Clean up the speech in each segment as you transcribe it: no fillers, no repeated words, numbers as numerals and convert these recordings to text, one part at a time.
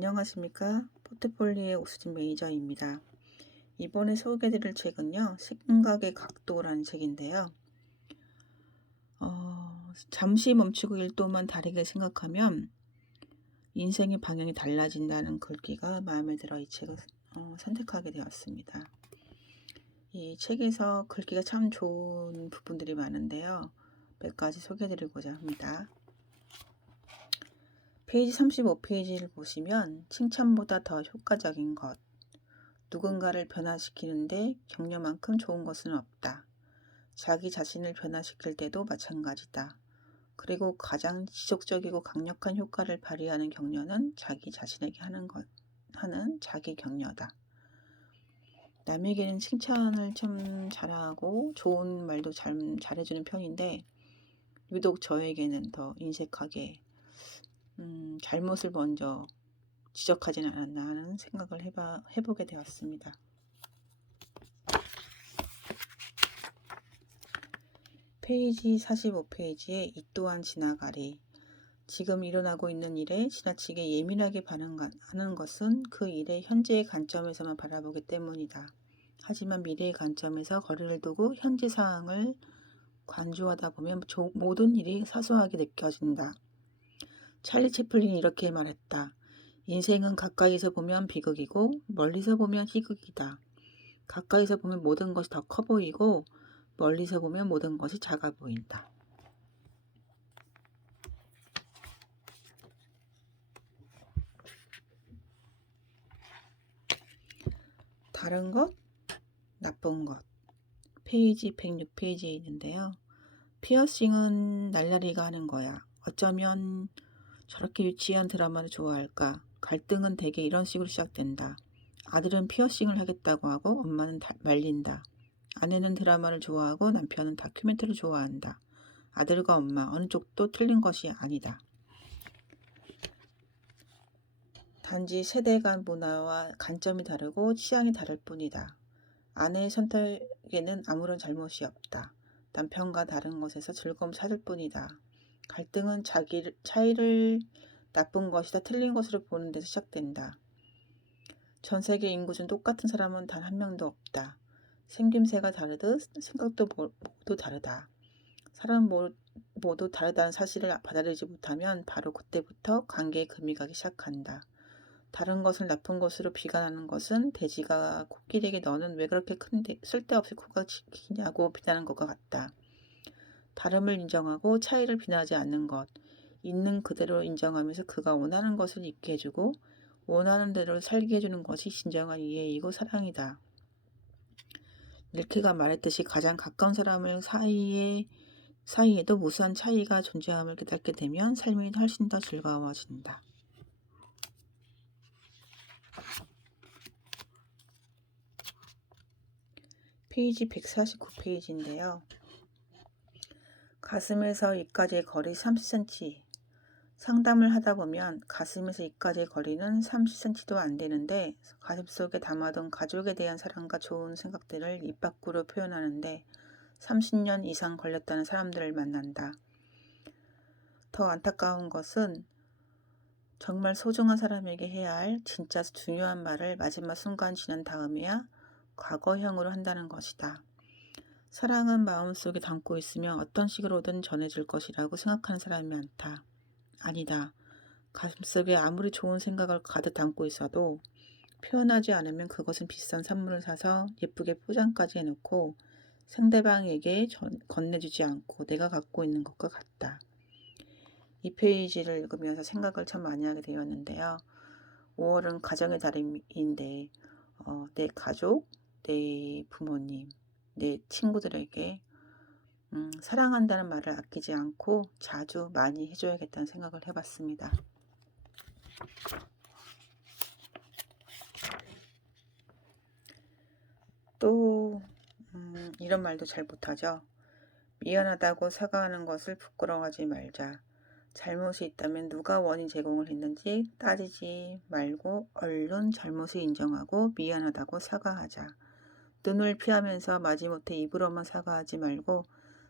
안녕하십니까? 포트폴리오의 오수진 매니저입니다. 이번에 소개해드릴 책은요, 생각의 각도라는 책인데요. 잠시 멈추고 1도만 다르게 생각하면 인생의 방향이 달라진다는 글귀가 마음에 들어 이 책을 선택하게 되었습니다. 이 책에서 글귀가 참 좋은 부분들이 많은데요. 몇 가지 소개해드리고자 합니다. 페이지 35페이지를 보시면 칭찬보다 더 효과적인 것, 누군가를 변화시키는데 격려만큼 좋은 것은 없다. 자기 자신을 변화시킬 때도 마찬가지다. 그리고 가장 지속적이고 강력한 효과를 발휘하는 격려는 자기 자신에게 하는 자기 격려다. 남에게는 칭찬을 참 잘하고 좋은 말도 잘해주는 편인데 유독 저에게는 더 인색하게 잘못을 먼저 지적하지는 않았나 하는 생각을 해보게 되었습니다. 페이지 45페이지에 이 또한 지나가리. 지금 일어나고 있는 일에 지나치게 예민하게 반응하는 것은 그 일의 현재의 관점에서만 바라보기 때문이다. 하지만 미래의 관점에서 거리를 두고 현재 상황을 관조하다 보면 모든 일이 사소하게 느껴진다. 찰리 채플린이 이렇게 말했다. 인생은 가까이서 보면 비극이고 멀리서 보면 희극이다. 가까이서 보면 모든 것이 더 커 보이고 멀리서 보면 모든 것이 작아 보인다. 다른 것, 나쁜 것. 페이지 106페이지에 있는데요. 피어싱은 날라리가 하는 거야. 어쩌면 저렇게 유치한 드라마를 좋아할까? 갈등은 대개 이런 식으로 시작된다. 아들은 피어싱을 하겠다고 하고 엄마는 말린다. 아내는 드라마를 좋아하고 남편은 다큐멘터리를 좋아한다. 아들과 엄마 어느 쪽도 틀린 것이 아니다. 단지 세대 간 문화와 관점이 다르고 취향이 다를 뿐이다. 아내의 선택에는 아무런 잘못이 없다. 남편과 다른 것에서 즐거움 찾을 뿐이다. 갈등은 차이를 나쁜 것이다 틀린 것으로 보는 데서 시작된다. 전 세계 인구 중 똑같은 사람은 단 한 명도 없다. 생김새가 다르듯 생각도 모두 다르다. 사람 모두 다르다는 사실을 받아들이지 못하면 바로 그때부터 관계에 금이 가기 시작한다. 다른 것을 나쁜 것으로 비관하는 것은 돼지가 코끼리에게 너는 왜 그렇게 쓸데없이 코가 기냐고 비난하는 것과 같다. 다름을 인정하고 차이를 비난하지 않는 것, 있는 그대로 인정하면서 그가 원하는 것을 있게 해주고 원하는 대로 살게 해주는 것이 진정한 이해이고 사랑이다. 릴케가 말했듯이 가장 가까운 사람을 사이에도 무수한 차이가 존재함을 깨닫게 되면 삶이 훨씬 더 즐거워진다. 페이지 149페이지인데요. 가슴에서 입까지의 거리 30cm. 상담을 하다 보면 가슴에서 입까지의 거리는 30cm도 안 되는데 가슴속에 담아둔 가족에 대한 사랑과 좋은 생각들을 입 밖으로 표현하는데 30년 이상 걸렸다는 사람들을 만난다. 더 안타까운 것은 정말 소중한 사람에게 해야 할 진짜 중요한 말을 마지막 순간 지난 다음에야 과거형으로 한다는 것이다. 사랑은 마음속에 담고 있으면 어떤 식으로든 전해질 것이라고 생각하는 사람이 많다. 아니다. 가슴속에 아무리 좋은 생각을 가득 담고 있어도 표현하지 않으면 그것은 비싼 선물을 사서 예쁘게 포장까지 해놓고 상대방에게 건네주지 않고 내가 갖고 있는 것과 같다. 이 페이지를 읽으면서 생각을 참 많이 하게 되었는데요. 5월은 가정의 달인데 내 가족, 내 부모님, 내 친구들에게 사랑한다는 말을 아끼지 않고 자주 많이 해줘야겠다는 생각을 해봤습니다. 또 이런 말도 잘 못하죠. 미안하다고 사과하는 것을 부끄러워하지 말자. 잘못이 있다면 누가 원인 제공을 했는지 따지지 말고 얼른 잘못을 인정하고 미안하다고 사과하자. 눈을 피하면서 마지못해 입으로만 사과하지 말고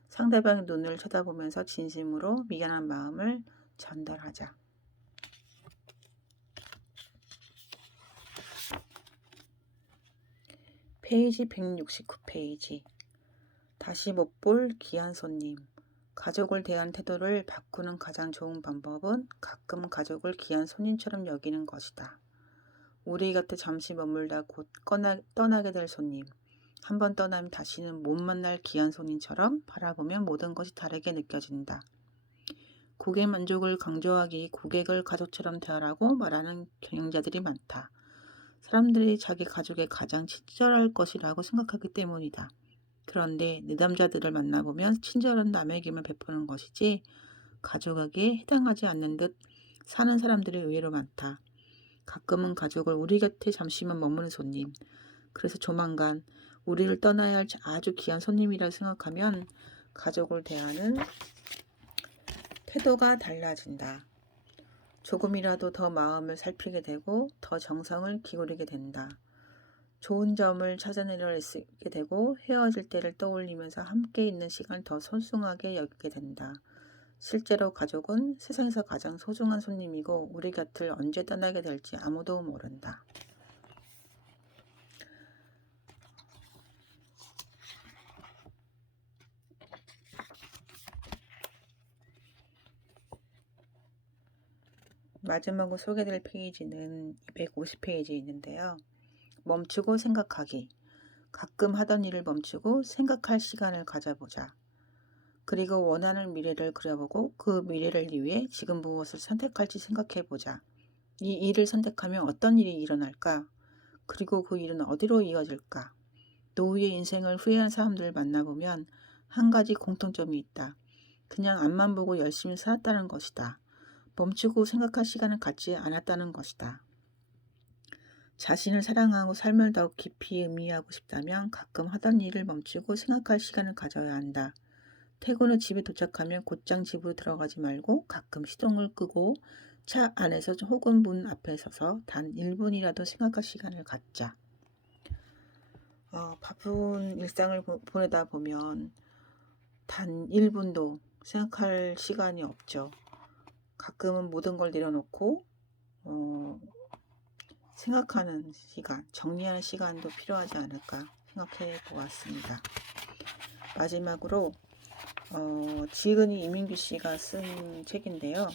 상대방의 눈을 쳐다보면서 진심으로 미안한 마음을 전달하자. 페이지 169페이지. 다시 못 볼 귀한 손님. 가족을 대한 태도를 바꾸는 가장 좋은 방법은 가끔 가족을 귀한 손님처럼 여기는 것이다. 우리 곁에 잠시 머물다 곧 떠나게 될 손님. 한번 떠나면 다시는 못 만날 귀한 손님처럼 바라보면 모든 것이 다르게 느껴진다. 고객 만족을 강조하기 고객을 가족처럼 대하라고 말하는 경영자들이 많다. 사람들이 자기 가족에 가장 친절할 것이라고 생각하기 때문이다. 그런데 내담자들을 만나보면 친절한 남에게만 베푸는 것이지 가족에게 해당하지 않는 듯 사는 사람들이 의외로 많다. 가끔은 가족을 우리 곁에 잠시만 머무는 손님. 그래서 조만간 우리를 떠나야 할 아주 귀한 손님이라 생각하면 가족을 대하는 태도가 달라진다. 조금이라도 더 마음을 살피게 되고 더 정성을 기울이게 된다. 좋은 점을 찾아내려 애쓰게 되고 헤어질 때를 떠올리면서 함께 있는 시간을 더 소중하게 여기게 된다. 실제로 가족은 세상에서 가장 소중한 손님이고 우리 곁을 언제 떠나게 될지 아무도 모른다. 마지막으로 소개될 페이지는 250페이지에 있는데요. 멈추고 생각하기. 가끔 하던 일을 멈추고 생각할 시간을 가져보자. 그리고 원하는 미래를 그려보고 그 미래를 위해 지금 무엇을 선택할지 생각해보자. 이 일을 선택하면 어떤 일이 일어날까? 그리고 그 일은 어디로 이어질까? 노후의 인생을 후회하는 사람들을 만나보면 한 가지 공통점이 있다. 그냥 앞만 보고 열심히 살았다는 것이다. 멈추고 생각할 시간을 갖지 않았다는 것이다. 자신을 사랑하고 삶을 더욱 깊이 의미하고 싶다면 가끔 하던 일을 멈추고 생각할 시간을 가져야 한다. 퇴근 후 집에 도착하면 곧장 집으로 들어가지 말고 가끔 시동을 끄고 차 안에서 혹은 문 앞에 서서 단 1분이라도 생각할 시간을 갖자. 바쁜 일상을 보내다 보면 단 1분도 생각할 시간이 없죠. 가끔은 모든 걸 내려놓고 생각하는 시간, 정리하는 시간도 필요하지 않을까 생각해 보았습니다. 마지막으로 지은이 이민규 씨가 쓴 책인데요.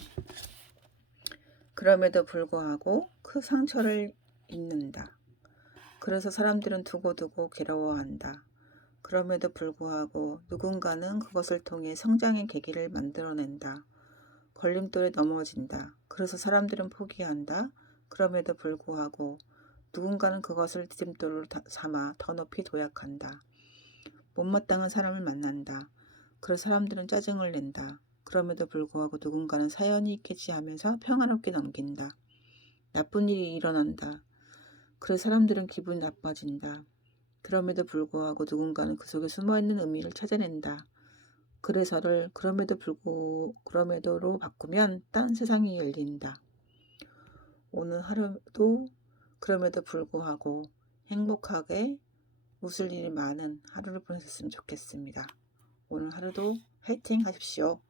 그럼에도 불구하고 그 상처를 잊는다. 그래서 사람들은 두고두고 괴로워한다. 그럼에도 불구하고 누군가는 그것을 통해 성장의 계기를 만들어낸다. 걸림돌에 넘어진다. 그래서 사람들은 포기한다. 그럼에도 불구하고 누군가는 그것을 디딤돌로 삼아 더 높이 도약한다. 못마땅한 사람을 만난다. 그래서 사람들은 짜증을 낸다. 그럼에도 불구하고 누군가는 사연이 있겠지 하면서 평화롭게 넘긴다. 나쁜 일이 일어난다. 그래서 사람들은 기분이 나빠진다. 그럼에도 불구하고 누군가는 그 속에 숨어있는 의미를 찾아낸다. 그래서를 그럼에도로 바꾸면 딴 세상이 열린다. 오늘 하루도 그럼에도 불구하고 행복하게 웃을 일이 많은 하루를 보내셨으면 좋겠습니다. 오늘 하루도 화이팅 하십시오.